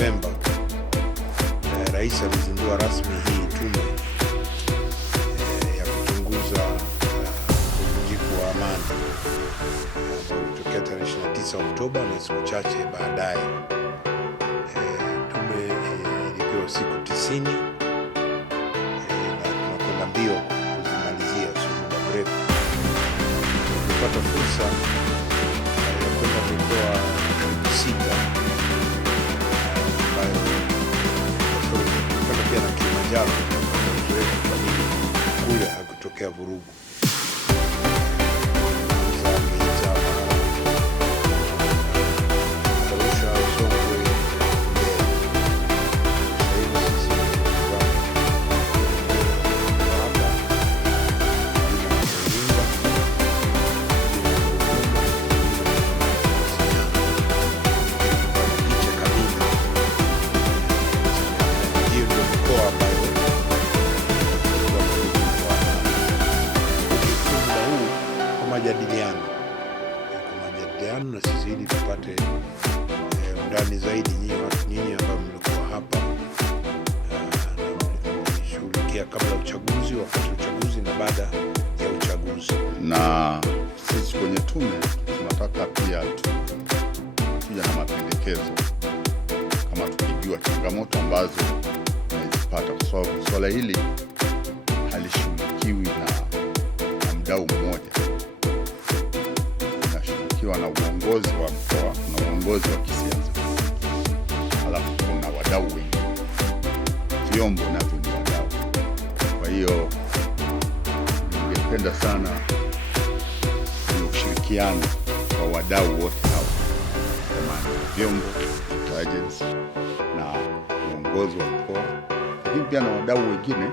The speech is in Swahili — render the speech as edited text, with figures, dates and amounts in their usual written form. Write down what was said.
Novemba, Rais alizindua rasmi hii tume ya kuchunguza uvunjifu wa amani ambao ulitokea tarehe 29 Oktoba na siku chache baadaye. Tume ilipewa siku 90 na tunakwenda mbio kuzimalizia, sio muda mrefu. Tumepata fursa ya kwenda mikoa 6 ambayo pia na Kilimanjaro kwa nini kule hakutokea vurugu. Majadiliano na sisi ili tupate undani zaidi, nyinyi ambao mlikuwa hapa na mlishughulikia kabla ya uchaguzi, wakati wa uchaguzi na baada ya uchaguzi. Na sisi kwenye tume tunataka pia tuja na mapendekezo kama tukijua changamoto ambazo tunazipata, kwa sababu swala hili halishughulikiwi na mdau mmoja, inashughulikiwa na uongozi wa mkoa na uongozi wa kisiasa, halafu kuna wadau wengine, vyombo navyo ni wadau. Kwa hiyo ningependa sana ushirikiano kwa wadau wote hao, kama vyombo, agency na uongozi wa mkoa, lakini pia na wadau wengine